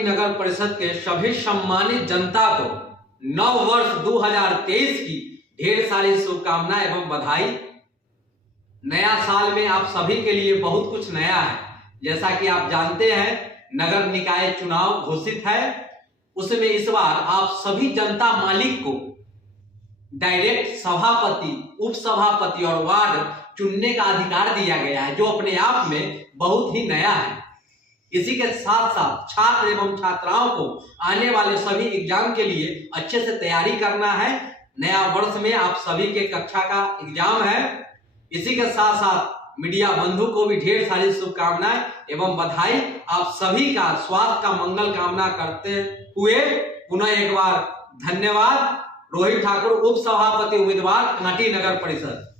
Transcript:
कांटी नगर परिषद के सभी सम्मानित जनता को नव वर्ष 2023 की ढेर सारी शुभकामनाएं एवं बधाई। नया साल में आप सभी के लिए बहुत कुछ नया है। जैसा कि आप जानते हैं, नगर निकाय चुनाव घोषित है। उसमें इस बार आप सभी जनता मालिक को डायरेक्ट सभापति, उपसभापति और वार्ड चुनने का अधिकार दिया गया है, जो अपने आप में बहुत ही नया है। इसी के साथ साथ छात्र एवं छात्राओं को आने वाले सभी एग्जाम के लिए अच्छे से तैयारी करना है। नया वर्ष में आप सभी के कक्षा का एग्जाम है। इसी के साथ साथ मीडिया बंधु को भी ढेर सारी शुभकामनाएं एवं बधाई। आप सभी का स्वास्थ्य का मंगल कामना करते हुए पुनः एक बार धन्यवाद। रोहित ठाकुर, उप सभापति उम्मीदवार, कांटी नगर परिषद।